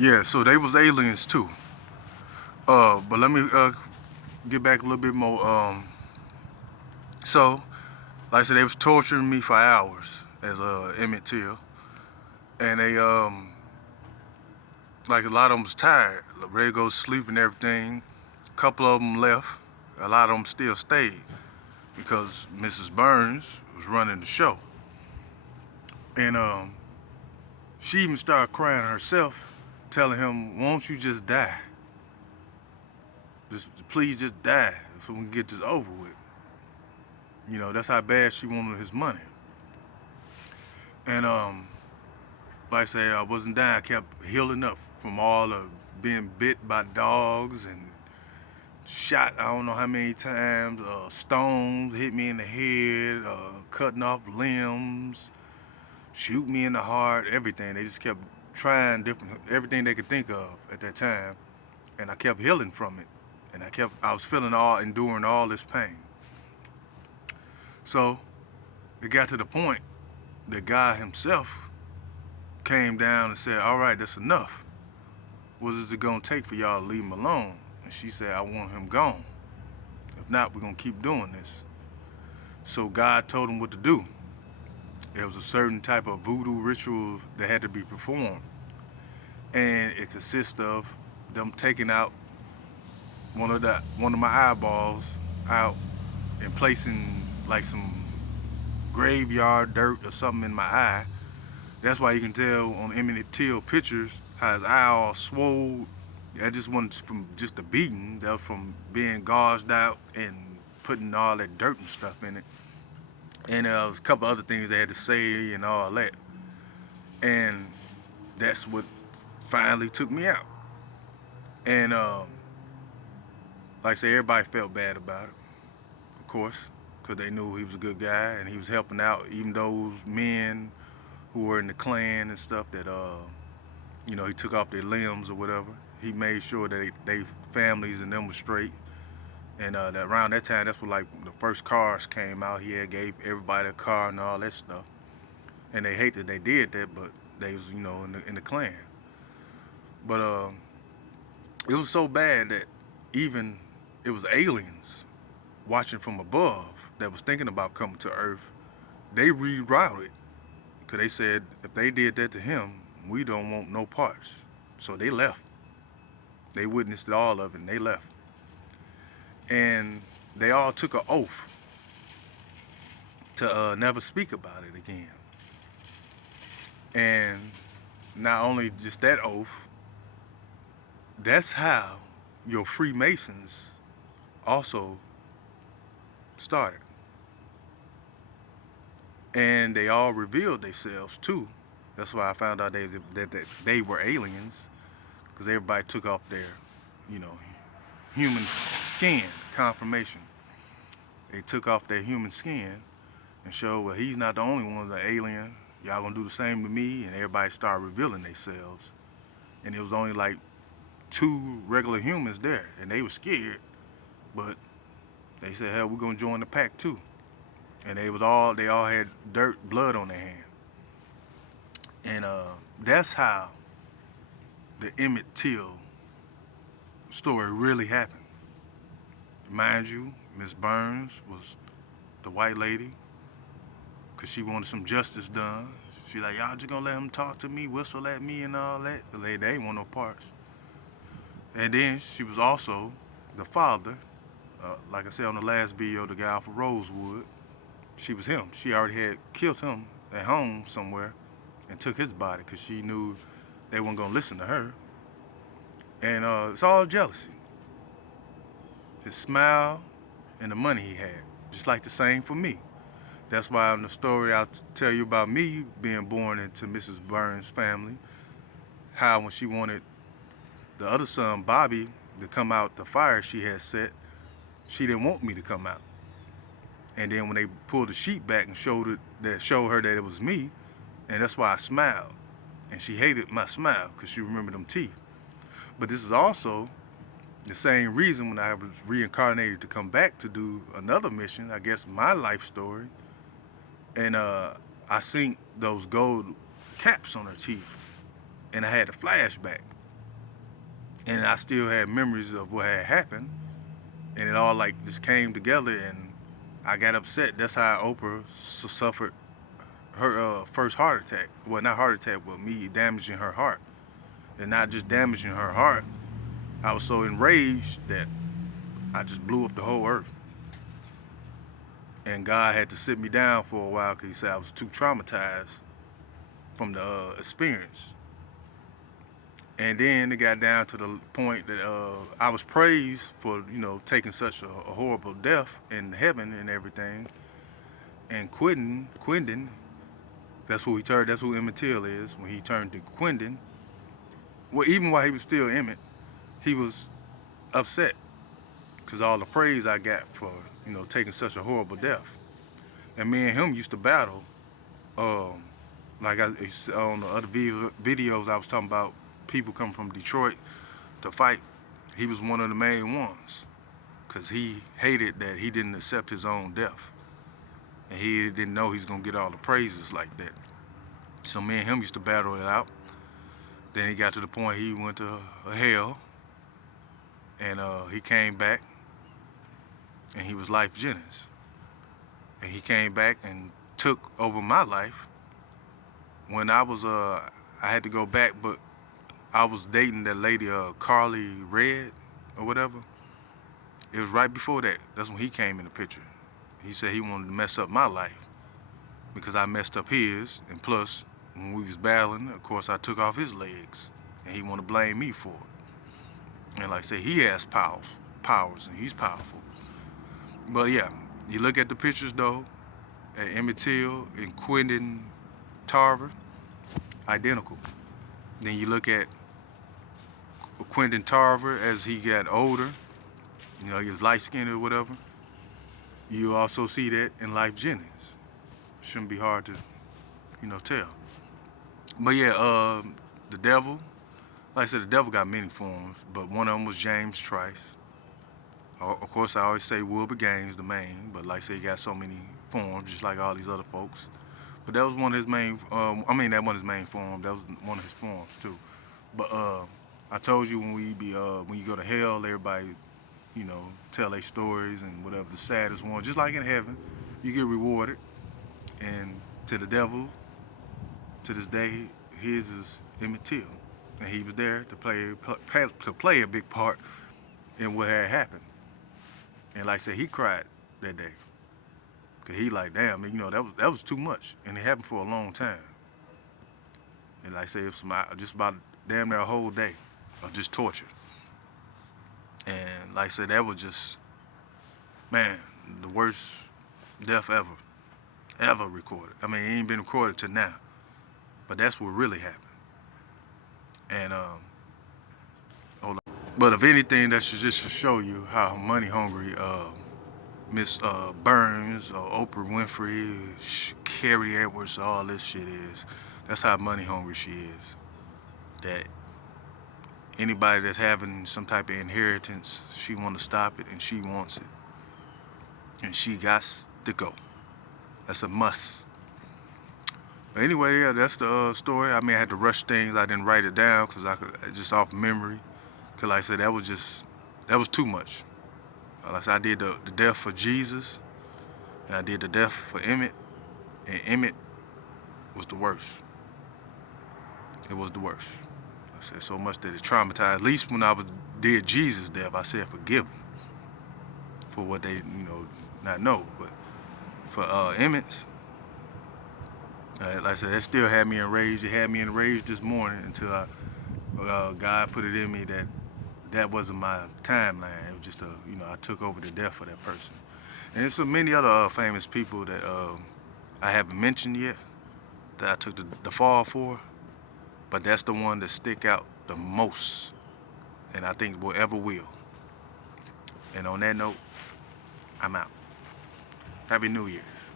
Yeah, so they was aliens too. But let me get back a little bit more. So, like I said, they was torturing me for hours as Emmett Till, and they like a lot of them was tired, ready to go to sleep and everything. A couple of them left. A lot of them still stayed because Mrs. Burns was running the show, and she even started crying herself, telling him, "Won't you just die? Just please just die so we can get this over with." You know, that's how bad she wanted his money. And like I say, I wasn't dying. I kept healing up from all the being bit by dogs and shot I don't know how many times. Stones hit me in the head, cutting off limbs, shoot me in the heart, everything. They just kept trying different everything they could think of at that time, and I kept healing from it. And I was feeling enduring all this pain. So it got to the point that God Himself came down and said, "All right, that's enough. What is it gonna take for y'all to leave him alone?" And she said, "I want him gone. If not, we're gonna keep doing this." So God told him what to do. There was a certain type of voodoo ritual that had to be performed, and it consists of them taking out one of my eyeballs out and placing like some graveyard dirt or something in my eye. That's why you can tell on Emmett Till pictures how his eye all swole. That just wasn't from just the beating. That was from being gouged out and putting all that dirt and stuff in it. And there was a couple other things they had to say and all that. And that's what finally took me out. And like I say, everybody felt bad about it, of course, because they knew he was a good guy and he was helping out even those men who were in the Klan and stuff that he took off their limbs or whatever. He made sure that they families and them were straight. And that around that time, that's when like the first cars came out. He had gave everybody a car and all that stuff. And they hate that they did that, but they was in the Klan. But it was so bad that even it was aliens watching from above that was thinking about coming to Earth. They rerouted because they said if they did that to him, we don't want no parts. So they left. They witnessed all of it and they left. And they all took an oath to never speak about it again. And not only just that oath, that's how your Freemasons also started. And they all revealed themselves too. That's why I found out that they were aliens, because everybody took off their, you know, human skin, confirmation. They took off their human skin and showed, well, he's not the only one that's an alien. Y'all gonna do the same to me, and everybody started revealing themselves. And it was only like two regular humans there, and they were scared, but they said, hell, we're gonna join the pack too. And they all had dirt, blood on their hand. And that's how the Emmett Till story really happened. Mind you, Miss Burns was the white lady, because she wanted some justice done. She like, y'all just gonna let him talk to me, whistle at me and all that? They ain't want no parts. And then she was also the father, like I said on the last video, the guy off of Rosewood. She was him. She already had killed him at home somewhere and took his body because she knew they weren't gonna listen to her. And it's all jealousy. His smile and the money he had. Just like the same for me. That's why in the story I'll tell you about me being born into Mrs. Burns' family, how when she wanted the other son, Bobby, to come out the fire she had set, she didn't want me to come out. And then when they pulled the sheet back and showed her that it was me, and that's why I smiled. And she hated my smile because she remembered them teeth. But this is also the same reason when I was reincarnated to come back to do another mission, I guess my life story. And I seen those gold caps on her teeth, and I had a flashback. and I still had memories of what had happened, and it all like just came together, and I got upset. That's how Oprah suffered her first heart attack. Well, not heart attack, but me damaging her heart, and not just damaging her heart. I was so enraged that I just blew up the whole earth. And God had to sit me down for a while because He said I was too traumatized from the experience. And then it got down to the point that I was praised for, taking such a horrible death in heaven and everything. And Quindon, that's who he turned. That's who Emmett Till is. When he turned to Quindon, well, even while he was still Emmett, he was upset because all the praise I got for, taking such a horrible death. And me and him used to battle. Um, like on the other videos, I was talking about people coming from Detroit to fight. He was one of the main ones because he hated that he didn't accept his own death, and he didn't know he's gonna get all the praises like that. So me and him used to battle it out. Then he got to the point he went to hell, and he came back, and he was Life Jennings, and he came back and took over my life. When I had to go back, but I was dating that lady, Carly Red, or whatever. It was right before that. That's when he came in the picture. He said he wanted to mess up my life because I messed up his, and plus, when we was battling, of course, I took off his legs, and he wanted to blame me for it. And like I said, he has powers, and he's powerful. But yeah, you look at the pictures though, at Emmett Till and Quentin Tarver, identical. Then you look at Quentin Tarver as he got older, he was light skinned or whatever. You also see that in Life Jennings. Shouldn't be hard to, tell. But yeah, the devil, like I said, the devil got many forms, but one of them was James Trice. Of course, I always say Wilbur Gaines, the main, but like I say, he got so many forms, just like all these other folks. But that was one of his main, that wasn't his main form, that was one of his forms too. But I told you when you go to hell, everybody, tell their stories and whatever the saddest one, just like in heaven, you get rewarded. And to the devil, to this day, his is Emmett Till, and he was there to play a big part in what had happened. And like I said, he cried that day, cause he like, damn, that was too much, and it happened for a long time. And like I said, it was just about damn near a whole day of just torture. And like I said, that was just, man, the worst death ever recorded. I mean, it ain't been recorded to now, but that's what really happened. And hold on. But if anything, that should just show you how money hungry Miss Burns or Oprah Winfrey, Carrie Edwards, all this shit is. That's how money hungry she is. That anybody that's having some type of inheritance, she want to stop it, and she wants it, and she got to go. That's a must. But anyway, yeah, that's the story. I mean, I had to rush things. I didn't write it down because I could just off memory. Cause like I said, that was too much. Like I said, I did the death for Jesus, and I did the death for Emmett, and Emmett was the worst. It was the worst. I said so much that it traumatized. At least when did Jesus' death, I said forgive them for what they, not know. But for Emmett's, like I said, that still had me enraged. It had me enraged this morning until God put it in me that wasn't my timeline. It was just I took over the death of that person. And there's so many other famous people that I haven't mentioned yet that I took the fall for, but that's the one that stick out the most, and I think will ever will. And on that note, I'm out. Happy New Year's.